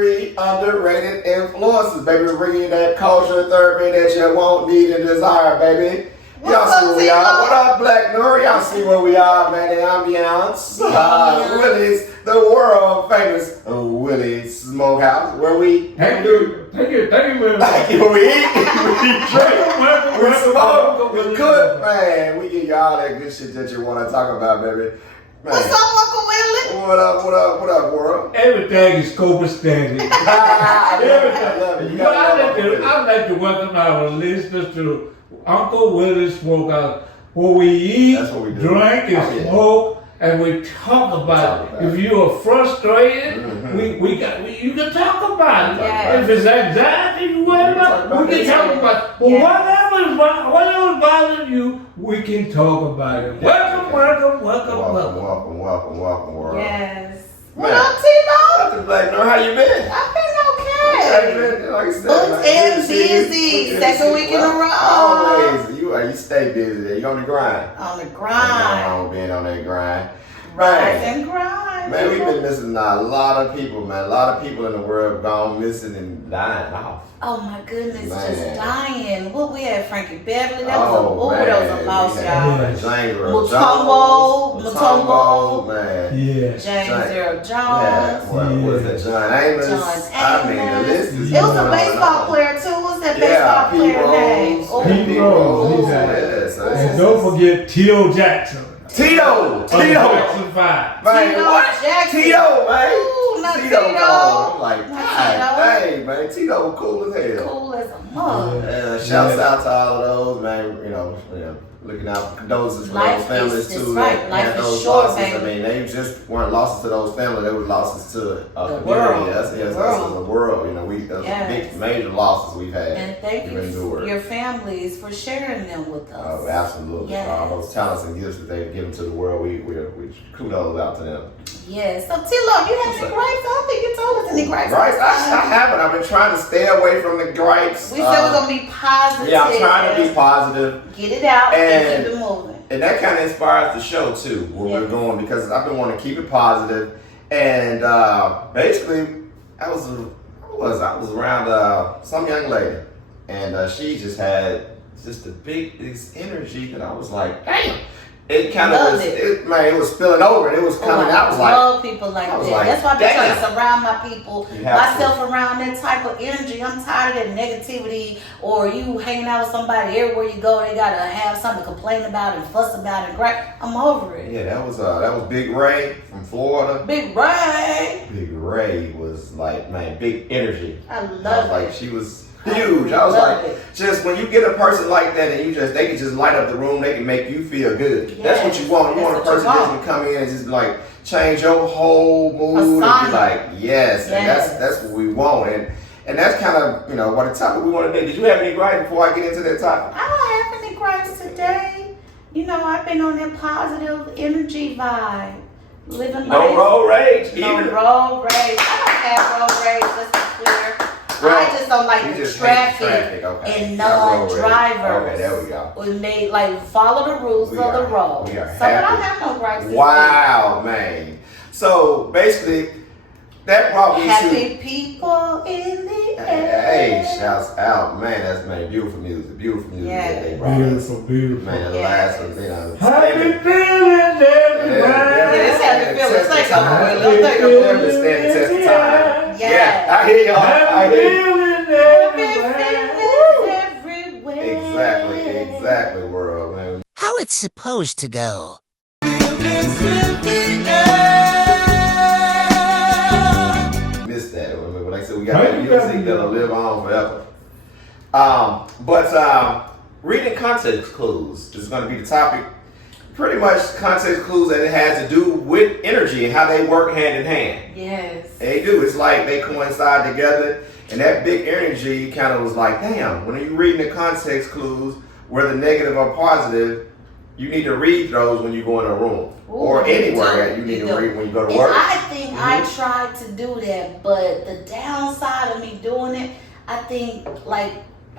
three underrated influencers, baby. Bringing you that culture therapy that you want, need, and desire, baby. Y'all see where we are. What up, Black Nuri? Y'all see where we are, man. The ambiance. Willie's, the world famous Willie's Smokehouse, where we Thank you very much. Thank you. We eat, we drink, we smoke, we cook, man. We give you all that good shit that you want to talk about, baby. Man. What's up, Uncle Willie? What up, world? Everything is copacetic. I love it. I'd like to welcome our listeners to Uncle Willie's Smokehouse, where we eat, drink, and smoke, and we talk about it. If you are frustrated, you can talk about it. Yes. If it's anxiety, whatever, we can talk about it. But whatever is bothering you, we can talk about it. Welcome, world. Yes. What up, T-Lo? Nothing, Black Nuri. How you been? I've been okay. Like I said, Booked and busy. Second week in a row. Always. You stay busy there. You on the grind. On the grind. Being on that grind. Rise and grind. Man, we've been missing a lot of people, man. A lot of people in the world have gone missing and dying off. Oh my goodness, Man. just dying. What we had, Frankie Beverly, that was a loss, y'all. Mutombo, man. Yeah. James Earl Jones. Yeah. What is that? John Amos. John The list is it was a baseball player too. What's that baseball player name? Pete Rose. Yes. And don't forget Tito Jackson. Tito. Jackson 5. Man, what? Jackson. Tito, man. Ooh, not Tito. I'm like, Not God, hey, man, Tito cool as hell. Cool as a mug. Shouts out to all of those, man. You know, looking out for condolences for those families too. Right. Life is short, losses. baby. I mean, they just weren't losses to those families; they were losses to the community. world. That's the world. You know, those big major losses we've had. And thank you for your families for sharing them with us. Oh, absolutely. Yes. All those talents and gifts that they've given to the world, we kudos out to them. Yes. So, T-Lo, you have any gripes? I don't think you told us any gripes. Gripes? I haven't. I've been trying to stay away from the gripes. We said we're going to be positive. Yeah, I'm trying to be positive. Get it out and keep it moving. And that kind of inspires the show too, where we're going, because I've been wanting to keep it positive. And basically, I was around some young lady, and she just had just this energy that I was like, damn. It kind of was, it was spilling over and it was coming out. I love people like that. Like, that's why I be trying to surround my people, myself around that type of energy. I'm tired of that negativity, or you hanging out with somebody everywhere you go, they gotta have something to complain about and fuss about and gripe. I'm over it. Yeah, that was Big Ray from Florida. Big Ray. Big Ray was like, man, big energy. I love it. Like, she was huge. I was like, just when you get a person like that and they can just light up the room, they can make you feel good. Yes. That's what you want. You want a person that's gonna come in and just like change your whole mood and be like, yes. And that's what we want. And that's kind of, what the topic we want to do. Did you have any gripes before I get into that topic? I don't have any gripes today. I've been on that positive energy vibe. Living life. No road rage. No road rage. I don't have road rage, let's be clear. Well, I just don't like the traffic and non-drivers. Okay, there we go. When they follow the rules of the road. So I don't have no gripes. Wow, man. So basically, that brought me to happy people in the air. Hey, shouts out, man. Beautiful music. That they brought us. Beautiful. Man, the last one, happy feelings everywhere. It's happy feelings. Take over. Stand the test of time. Yeah, I hear y'all. Everywhere. Exactly, world, man. How it's supposed to go. Missed that. Like I said, we got that music that'll live on forever. But reading context clues is going to be the topic. Pretty much context clues that it has to do with energy and how they work hand in hand. Yes. They do. It's like they coincide together. And that big energy kind of was like, damn, when you're reading the context clues, whether negative or positive, you need to read those when you go in a room. Or anywhere you need to read when you go to work. I think I tried to do that, but the downside of me doing it, I think,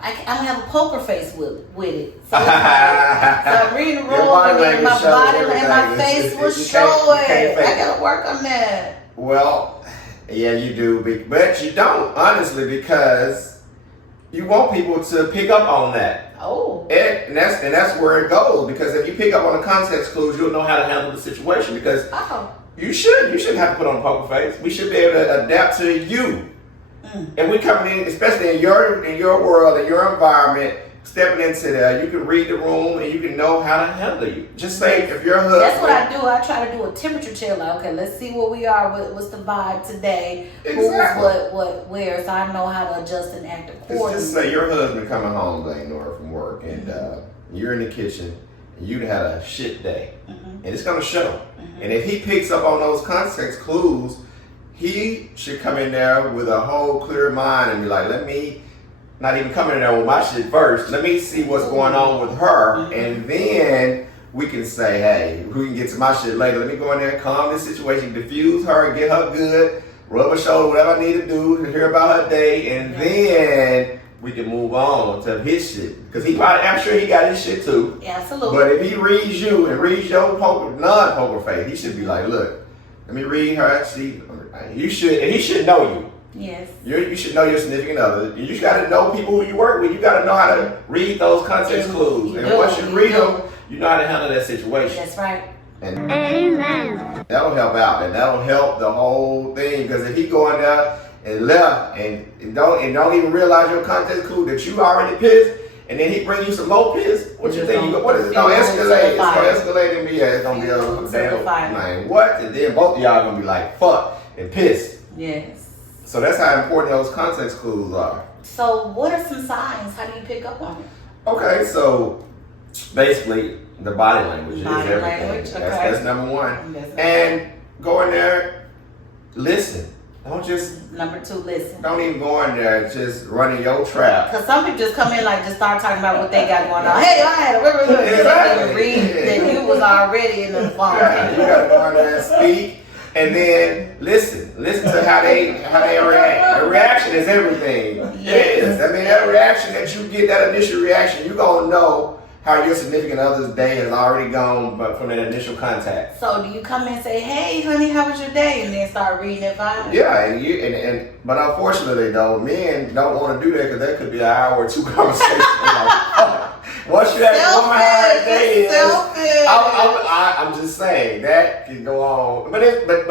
I don't have a poker face with it. So I'm reading the room and my body and my face was showing. I gotta work on that. Well, Yeah, you do, but you don't, honestly, because you want people to pick up on that. Oh. And that's where it goes, because if you pick up on the context clues, you'll know how to handle the situation, because you shouldn't have to put on a poker face. We should be able to adapt to you. And we coming in, especially in your world, in your environment, stepping into there, you can read the room and you can know how to handle you. Just say if your husband. That's what I do. I try to do a temperature check. Like, okay, let's see where we are. What's the vibe today? Exactly. Who's what, where? So I know how to adjust and act accordingly. Just say your husband coming home, Nora, from work, and you're in the kitchen, and you had a shit day, and it's gonna show. And if he picks up on those context clues, he should come in there with a whole clear mind and be like, let me not even come in there with my shit first. Let me see what's going on with her, and then we can say, hey, we can get to my shit later. Let me go in there, calm this situation, diffuse her, get her good, rub her shoulder, whatever I need to do to hear about her day, and then we can move on to his shit. Because I'm sure he got his shit too. Yeah, absolutely. But if he reads you and reads your non-poker face, he should be like, look, let me read her. He should know you. Yes. You should know your significant other. You just got to know people who you work with. You got to know how to read those context clues. And once you read them, you know how to handle that situation. That's right. And that'll help out, and that'll help the whole thing. Because if he going there and left and don't even realize your context clue that you already pissed, and then he bring you some more piss, what you think? What is it? Gonna escalate? It's gonna escalate and it's gonna be a damn man. What? And then both of y'all gonna be like fuck and pissed. Yes. So that's how important those context clues are. So what are some signs? How do you pick up on it? Okay, so basically the body language is everything. Language, okay. That's number one. And go in there, listen. Don't just number two, listen. Don't even go in there just running your trap. Because some people just come in like just start talking about what they got going on. Hey, I had a exactly. read that you was already in the phone. Yeah, you gotta go in there and speak. And then listen to how they react. The reaction is everything. Yes. I mean, that reaction that you get, that initial reaction, you're gonna know how your significant other's day has already gone, but from that initial contact. So do you come in and say, "Hey, honey, how was your day?" and then start reading it vibe? Yeah, but unfortunately though, men don't want to do that because that could be an hour or two conversation. Once you ask woman how her day is, I'm just saying that can go on, but that's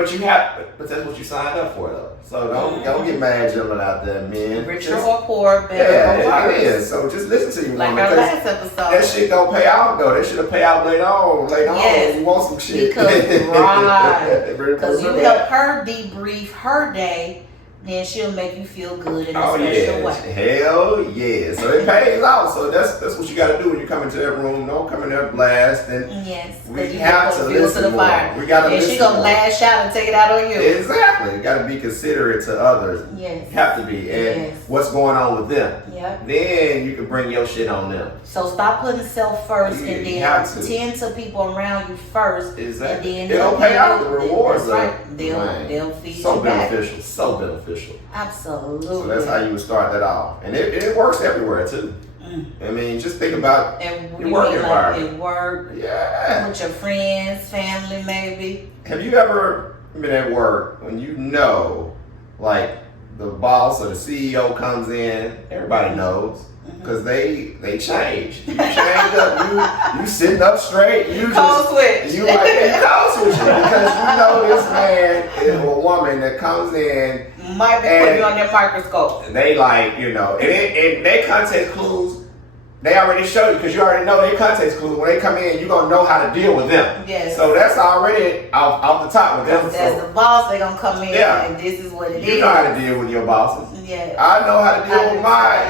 what you signed up for though. So don't get mad jumping out there, men. Richer or poor, better or worse. It is. So just listen to your like woman. Our last episode. That shit don't pay out though. That shit'll pay out later on. Yes. You want some shit. Because you help her debrief her day, then she'll make you feel good in a special way. Hell yeah. So it pays out. So that's what you got to do when you come into that room. Don't come in there blasting. Yes. We have to listen to the fire. We got to listen. And she gonna lash out and take it out on you. Exactly. You got to be considerate to others. Yes. You have to be. And what's going on with them. Yep. Then you can bring your shit on them. So stop putting self first and then tend to people around you first. Exactly. And then it'll pay out the rewards. They'll feed you back. So beneficial. Absolutely. So that's how you would start that off. And it works everywhere too. I mean, just think about your work environment. At work, with your friends, family, maybe. Have you ever been at work when you know, like, the boss or the CEO comes in, everybody knows, because they change. You change up, you sitting up straight. You code switch. You code switching because you know this man is a woman that comes in. Might be putting you on their microscope. They and they context clues. They already show you because you already know their context clues. When they come in, you're going to know how to deal with them. Yes. So that's already off the top with them. As the boss, they're going to come in and this is what it is. You know how to deal with your bosses. Yeah. I know how to deal with my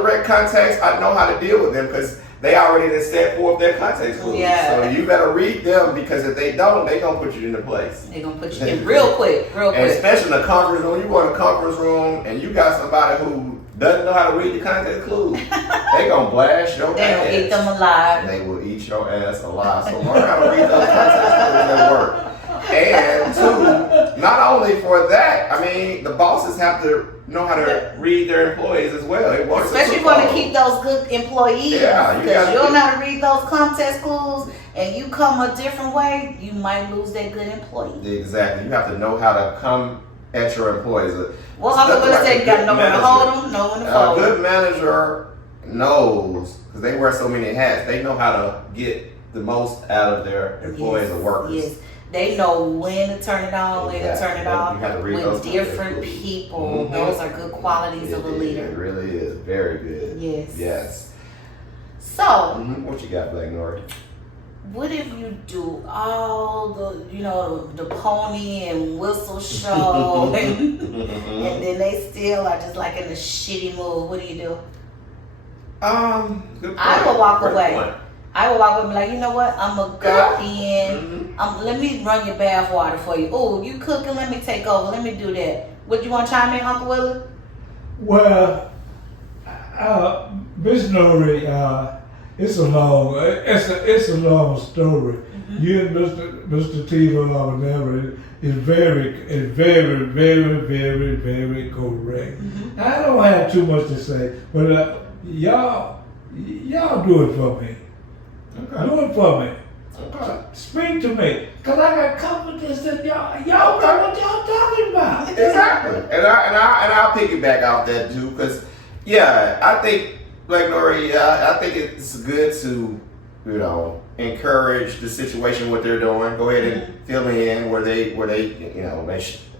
direct contacts. I know how to deal with them because they already set forth their context clues. Yeah. So you better read them because if they don't, they're going to put you into place. They're going to put you in real quick. And especially in a conference room, you go in a conference room and you got somebody who doesn't know how to read the context clues, they gonna blast your ass. They gonna eat them alive. They will eat your ass alive. So learn how to read those context clues at work. And two, not only for that, I mean, the bosses have to know how to read their employees as well. It works. Especially if you want to keep those good employees. Yeah, because you don't know how to read those context clues and you come a different way, you might lose that good employee. Exactly. You have to know how to come at your employees. Well, Uncle Willie said you got to know when to hold them, know when to fold them. A good manager knows, because they wear so many hats, they know how to get the most out of their employees or workers. Yes. They know when to turn it on, when to turn it off, you have to read with those different people. Mm-hmm. Those are good qualities of a leader. It really is. Very good. Yes. Yes. So, what you got, Black Nori? What if you do all the pony and whistle show and then they still are just like in a shitty mood? What do you do? Good point. I will walk away. Point. I will walk away and be like, you know what? I'm going to go in. Let me run your bath water for you. Oh, you cooking? Let me take over. Let me do that. Would you want to chime in, Uncle Willie? Well, Miss Nori, it's a long story. Mm-hmm. You and Mr. T or whatever is very, very, very correct. Mm-hmm. I don't have too much to say, but y'all do it for me. Okay. Do it for me. Okay. Speak to me, cause I got confidence that y'all know what y'all talking about. Exactly, and I'll piggyback off that too, cause I think. Like Nori, I think it's good to, encourage the situation, what they're doing. Go ahead and fill me in where they,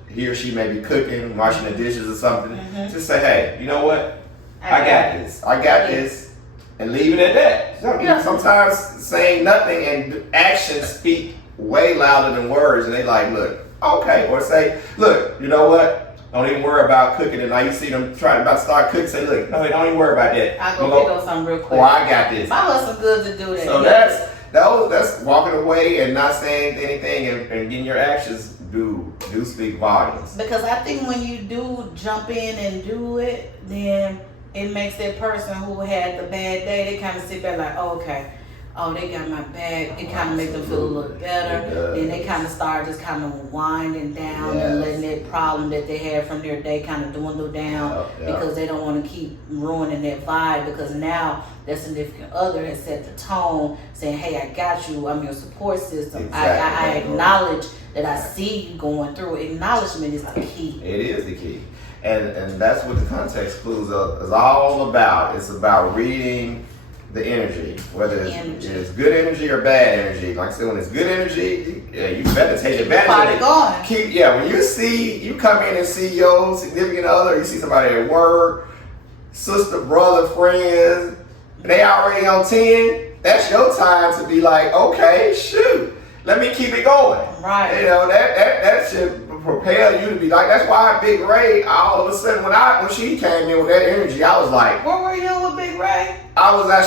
he or she may be cooking, washing the dishes or something. Mm-hmm. Just say, hey, you know what? I got this, and leave it at that. Sometimes saying nothing and actions speak way louder than words, and they like, look, okay, or say, look, you know what? Don't even worry about cooking it. Now you see them trying about to start cooking. Say, look, no, don't even worry about that. I'll go pick up something real quick. Or I got this. My husband good to do that. So that's walking away and not saying anything and getting your actions do speak volumes. Because I think when you do jump in and do it, then it makes that person who had the bad day, they kind of sit back like, oh, okay. Oh, they got my back. It kind of makes them feel a little better. Then they kind of start just kind of winding down and letting that problem that they had from their day kind of dwindle down because they don't want to keep ruining that vibe, because now their significant other has set the tone saying, hey, I got you. I'm your support system. Exactly. I acknowledge that I see you going through. Acknowledgement is the key. It is the key. And that's what the context clues is all about. It's about reading the energy, whether it's good energy or bad energy. Like I said, when it's good energy, you better take advantage of it. When you come in and see your significant other, you see somebody at work, sister, brother, friends, they already on 10, that's your time to be like, okay, shoot, let me keep it going. Right. That should propel you to be like, that's why Big Ray, all of a sudden, when she came in with that energy, I was like, where were you with Big Ray?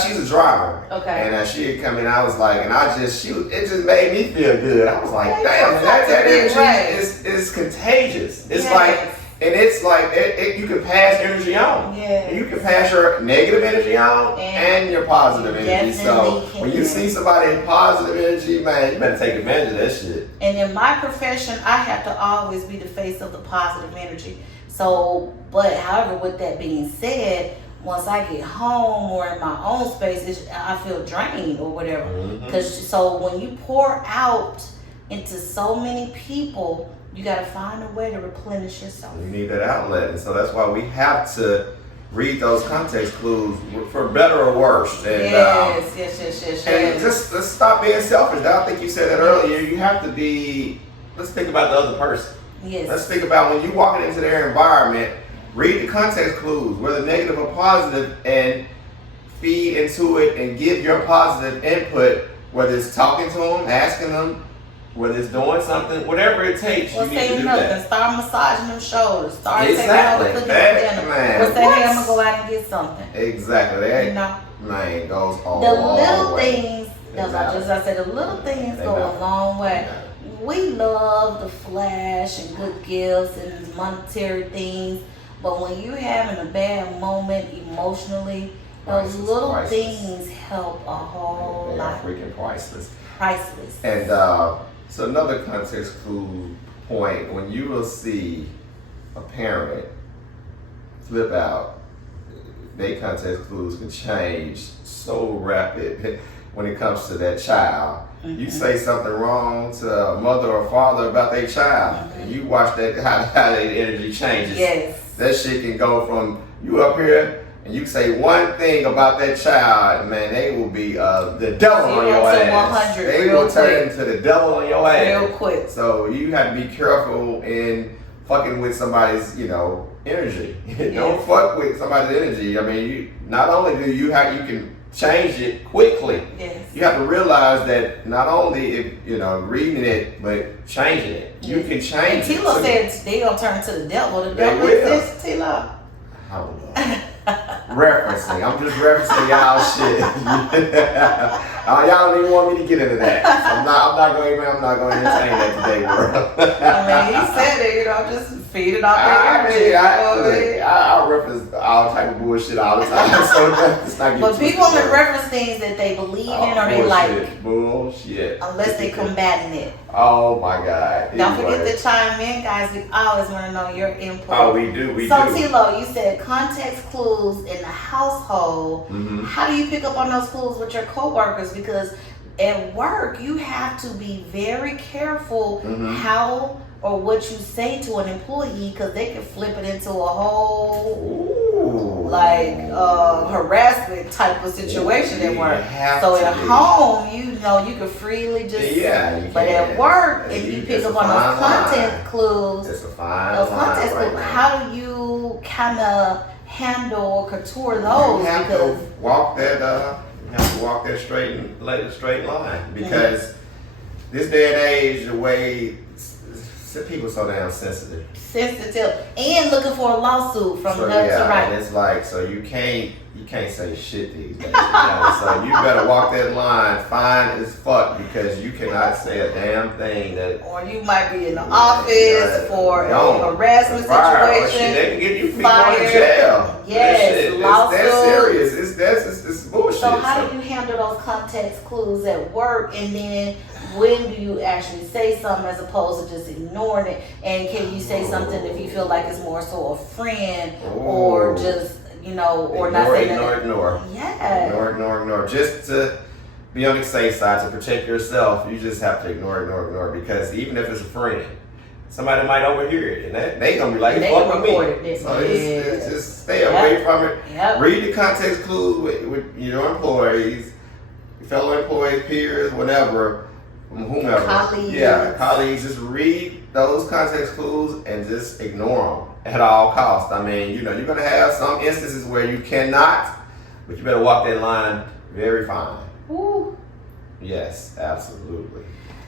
She's a driver. Okay. And she had come in, I was like, and it just made me feel good. I was like, damn, that energy is contagious. It's like, you can pass energy on. Yeah. And you can pass your negative energy on and your positive energy. So when you see somebody in positive energy, man, you better take advantage of that shit. And in my profession, I have to always be the face of the positive energy. So, but however, with that being said, once I get home or in my own space, I feel drained or whatever. Mm-hmm. So when you pour out into so many people, you got to find a way to replenish yourself. You need that outlet. And so that's why we have to read those context clues for better or worse. And, yes. And just let's stop being selfish. I think you said that earlier. You have to let's think about the other person. Yes. Let's think about when you're walking into their environment, read the context clues, whether negative or positive, and feed into it and give your positive input, whether it's talking to them, asking them, whether it's doing something, whatever it takes, you need to do that. Start massaging them shoulders. Start taking over cooking dinner. Or say, hey, I'm going to go out and get something. Exactly. That, man, goes all the little things, the little things go a long way. We love the flash and good gifts and monetary things, but when you're having a bad moment emotionally, those little things help a whole lot. They are freaking priceless. And so another context clue point, when you will see a parent flip out, their context clues can change so rapid when it comes to that child. You say something wrong to a mother or father about their child, and you watch that how their energy changes. Yes. That shit can go from you up here and you say one thing about that child, man, they will be the devil on your ass. They will turn into the devil on your ass. Real quick. So you have to be careful in fucking with somebody's, energy. Don't fuck with somebody's energy. I mean, not only do you can change it quickly. Yes. You have to realize that not only if reading it, but changing it. Yes. You can change it. Tilo said they gonna turn to the devil. The devil exists, Tilo. I don't know. Referencing. I'm just referencing y'all shit. Y'all don't even want me to get into that. I'm not going to entertain that today, world. I mean, he said it, just feed it off their energy. I reference all type of bullshit all the time. So it's not but people only reference things that they believe in or they like. Bullshit. Unless they combating it. Oh my God. Don't forget to chime in, guys. We always want to know your input. Oh, we do. So, Tilo, you said context clues in the household. Mm-hmm. How do you pick up on those clues with your coworkers? Because at work, you have to be very careful how or what you say to an employee, because they can flip it into a whole harassment type of situation at work. So at home, you can freely just but at work, if you pick up on those content clues, how do you kind of handle or couture those? You have to walk that straight line, because this day and age, the way people are so damn sensitive and looking for a lawsuit from left to right. And it's like, so you can't say shit these days. So you better walk that line fine as fuck, because you cannot say a damn thing that. Or you might be in the office for a harassment situation. They can get you people in jail. Yes, lawsuit. That's serious. It's bullshit. So how do you handle those context clues at work, and then when do you actually say something as opposed to just ignoring it? And can you say something if you feel like it's more so a friend or just, or not saying ignore. Yeah. Ignore. Just to be on the safe side, to protect yourself, you just have to ignore. Because even if it's a friend, somebody might overhear it, and they gonna be like, fuck with me. So it's just stay away from it. Yep. Read the context clues with your employees, your fellow employees, peers, whatever. Whomever, colleagues, just read those context clues and just ignore them at all costs. I mean, you're going to have some instances where you cannot, but you better walk that line very fine. Ooh. Yes, absolutely.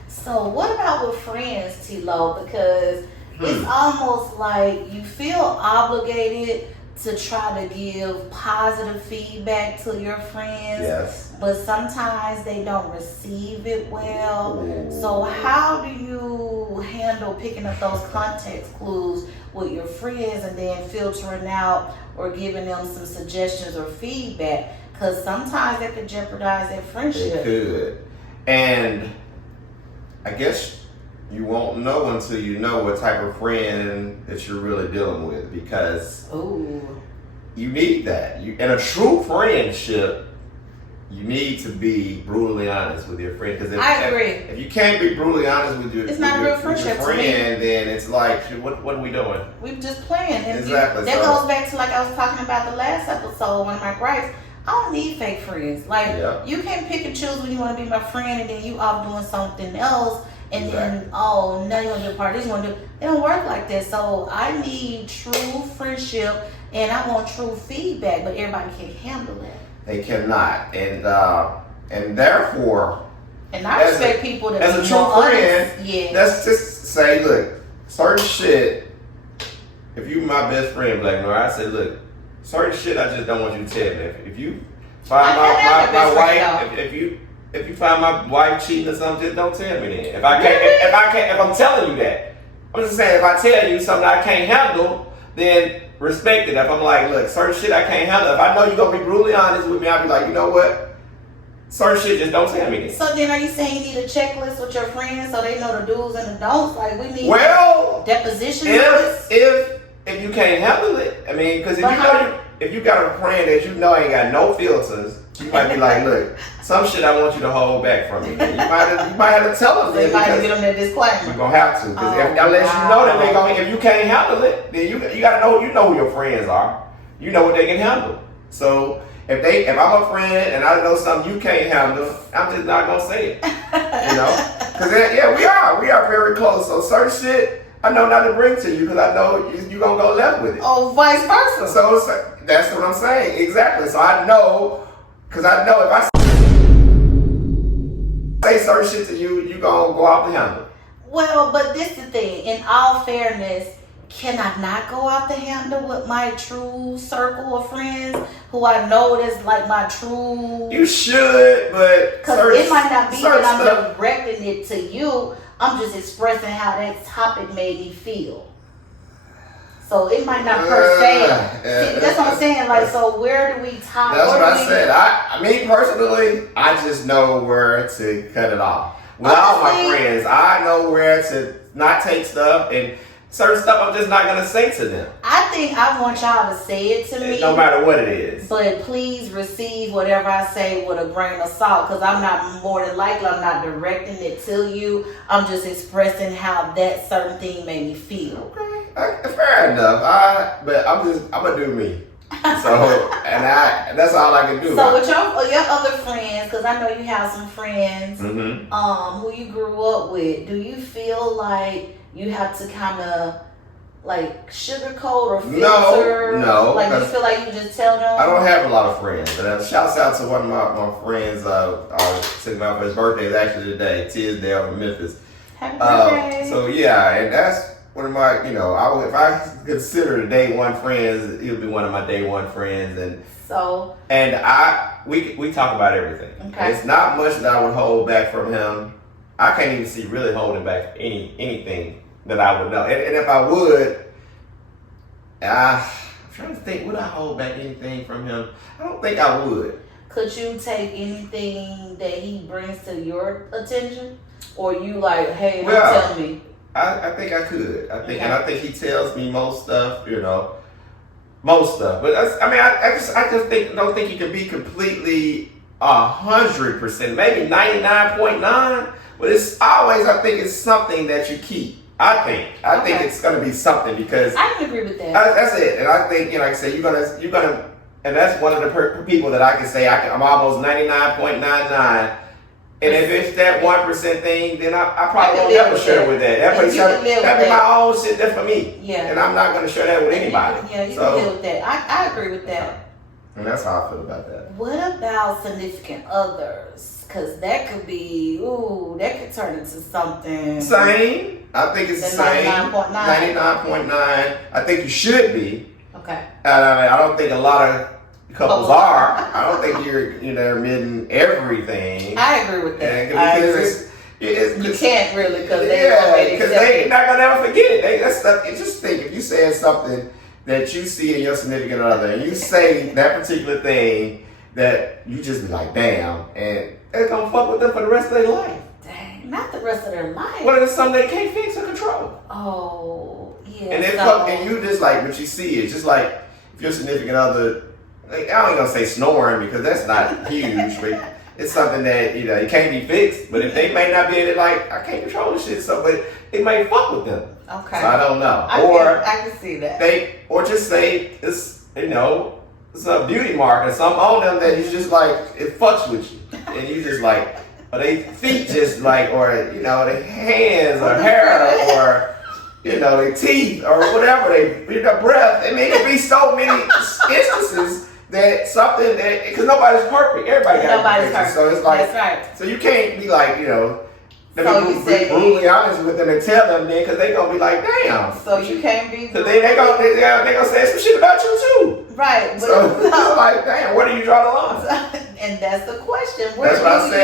So what about with friends, Tilo? Because it's almost like you feel obligated to try to give positive feedback to your friends. Yes. But sometimes they don't receive it well. Ooh. So how do you handle picking up those context clues with your friends and then filtering out or giving them some suggestions or feedback? Because sometimes that could jeopardize that friendship. It could. And I guess you won't know until you know what type of friend that you're really dealing with, because you need that. In a true friendship, you need to be brutally honest with your friend. Because I agree. If you can't be brutally honest with your, it's not a real friendship friend, then it's like, what are we doing? We're just playing. And exactly. That goes back to, like I was talking about the last episode, one of my gripes. I don't need fake friends. You can't pick and choose when you want to be my friend, and then you off doing something else. And then, now you're going to do a part of this, you're going to do. It don't work like that. So I need true friendship, and I want true feedback, but everybody can't handle that. They cannot. And therefore, and I respect people that as a true friend, let's just say, look, certain shit, if you my best friend, Black Noir, I say, look, certain shit I just don't want you to tell me. If you find my wife, if you find my wife cheating or something, just don't tell me then. If I'm telling you that, I'm just saying, if I tell you something I can't handle, then respect it. If I'm like, look, certain shit I can't handle. If I know you're gonna be brutally honest with me, I'll be like, you know what? Certain shit, just don't tell me then. So then, are you saying you need a checklist with your friends so they know the do's and the don'ts? Like, we need deposition notice? If you can't handle it, I mean, because if if you got a friend that you know ain't got no filters, you might be like, look, some shit I want you to hold back from me. You might have to tell them. So you might have to give them that disclaimer. You're gonna have to, because unless you know that they gonna, if you can't handle it, then you gotta know, you know who your friends are. You know what they can handle. So if I'm a friend and I know something you can't handle, I'm just not gonna say it. You know, because we are very close. So certain shit I know not to bring to you because I know you gonna go left with it. Oh, vice versa. So that's what I'm saying. Exactly. So I know, because I know if I say certain shit to you, you gonna go off the handle. Well, but this is the thing. In all fairness, can I not go out the handle with my true circle of friends who I know is like my true? You should, but because it might not be that I'm directing it to you. I'm just expressing how that topic made me feel. So it might not per se. See, that's what I'm saying. Like, so where do we talk? That's what I said. I mean, personally, I just know where to cut it off. With all my friends, I know where to not take stuff, and certain stuff I'm just not going to say to them. I think I want y'all to say it to me. No matter what it is. But please receive whatever I say with a grain of salt, because I'm not, more than likely, I'm not directing it to you. I'm just expressing how that certain thing made me feel. Okay, fair enough. But I'm going to do me. So, and that's all I can do. So with your other friends, because I know you have some friends who you grew up with, do you feel like you have to kind of like sugarcoat or filter? No. Like you feel like you just tell them? I don't have a lot of friends. But shouts out to one of my friends. I took him out for his birthday. It's actually today. Tisdale from Memphis. Happy birthday. So yeah, and that's one of my, if I consider the day one friends, he'll be one of my day one friends. We talk about everything. Okay. It's not much that I would hold back from him. I can't even see really holding back anything that I would know. And if I would, I'm trying to think, would I hold back anything from him? I don't think I would. Could you take anything that he brings to your attention? Or you like, hey, tell me? I think I could. I think he tells me most stuff, most stuff. But I just don't think he can be completely 100%, maybe 99.9%. But it's always, I think it's something that you keep. I think it's going to be something, because I can agree with that. That's it. And I think, like I said, you're gonna, and that's one of the people that I can say I'm almost 99.99. And if it's that 1% thing, then I probably won't never share with that. That'd be my own shit. That's for me. Yeah. And I'm not going to share that with anybody. You can deal with that. I agree with that. And that's how I feel about that. What about significant others? Because that could be, that could turn into something. Same. I think it's the same. 99.9. I think you should be. Okay. I don't think a lot of couples are. I don't think you're admitting everything. I agree with that. You can't really, because they're not gonna ever forget it. Just think, if you said something that you see in your significant other, and you say that particular thing, that you just be like, damn, and they're gonna fuck with them for the rest of their life. Dang, not the rest of their life. Well, it's something they can't fix or control. Oh, yeah. And you just like what you see. It's just like if your significant other. Like, I ain't gonna say snoring, because that's not huge, but it's something that it can't be fixed. But if they may not be able to, I can't control the shit, but it may fuck with them. Okay. So I don't know. I can see that. Or just say it's it's a beauty mark or something on them that it's just like it fucks with you, and you just like, or they feet just like, or their hands or hair or. Their teeth or whatever, their breath. I mean, it could be so many instances that something that, because nobody's perfect. Nobody's perfect. So it's like, that's right. So you can't be like, let me be brutally honest with them and tell them then, because they're going to be like, damn. So you can't be. Because they're going to say some shit about you too. Right. So it's like, damn, where do you draw the line? And that's the question. Where do you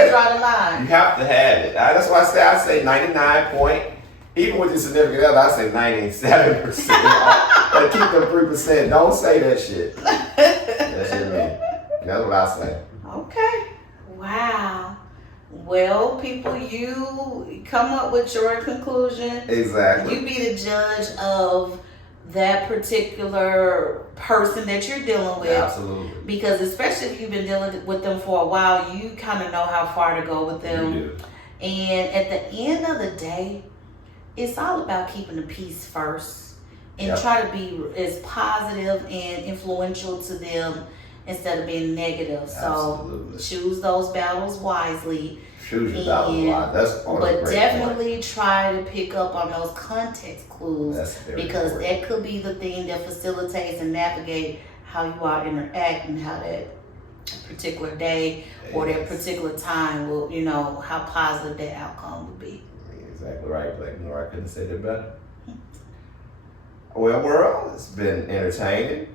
draw the line? You have to have it. That's why I say 99. Even with your significant other, I say 97%. But keep them 3%. Don't say that shit. That's your man. That's what I say. Okay. Wow. Well, people, you come up with your conclusion. Exactly. You be the judge of that particular person that you're dealing with. Absolutely. Because especially if you've been dealing with them for a while, you kind of know how far to go with them. You do. And at the end of the day, it's all about keeping the peace first and try to be as positive and influential to them instead of being negative. Absolutely. So choose those battles wisely. Choose your battles wisely. That's part of the But great definitely point. try to pick up on those context clues, because that could be the thing that facilitates and navigate how you are interacting, how that particular day or that particular time will, how positive that outcome will be. Exactly right, Blake. I couldn't say that better. Well, world, it's been entertaining.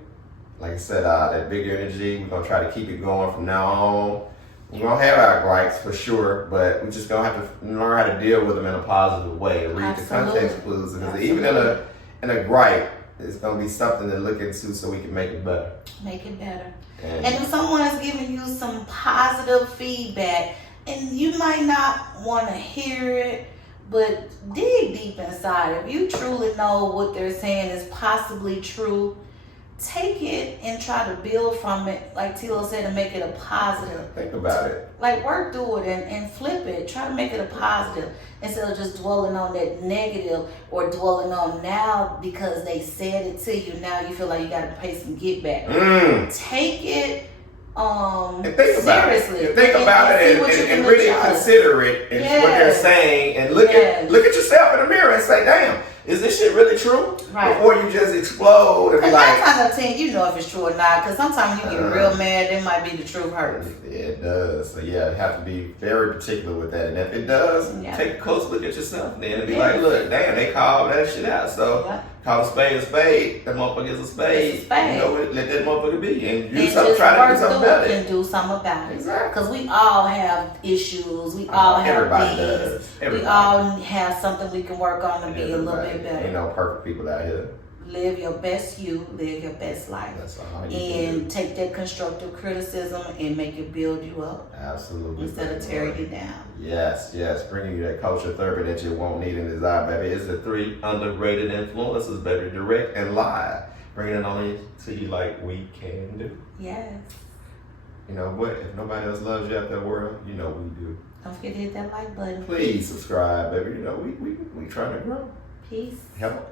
Like I said, that big energy, we're going to try to keep it going from now on. We're going to have our gripes for sure, but we're just going to have to learn how to deal with them in a positive way and read the context clues. Because even in a gripe, it's going to be something to look into so we can make it better. Make it better. And if someone is giving you some positive feedback, and you might not want to hear it, but dig deep inside. If you truly know what they're saying is possibly true, take it and try to build from it, like Tilo said, and make it a positive. Think about it. Like work through it and flip it. Try to make it a positive instead of just dwelling on that negative or dwelling on now because they said it to you. Now you feel like you got to pay some get back. Take it and think seriously. Think about it and really consider it and what they're saying, and look at yourself in the mirror and say, damn, is this shit really true? Right. Before you just explode and be like, 9 times out of 10, you know if it's true or not. Because sometimes you get real mad, it might be the truth hurts. Yeah, it does. So yeah, you have to be very particular with that. And if it does, take a close look at yourself then and be like, look, damn, they called that shit out. So call a spade. That motherfucker is a spade. You know, let that motherfucker be. And try to do something about it. And do something about it. Exactly. Because we all have issues. We all have things. We all have something we can work on to be a little bit better. Ain't no perfect people out here. Live your best you, live your best life. That's all you and take that constructive criticism and make it build you up. Absolutely. Instead of tearing you down. Yes. Bringing you that culture therapy that you won't need and desire, baby. It's the 3 underrated influencers, baby. Direct and live. Bringing it only to you like we can do. Yes. You know what? If nobody else loves you out there world, you know we do. Don't forget to hit that like button. Please subscribe, baby. You know, we trying to grow. Peace. Help.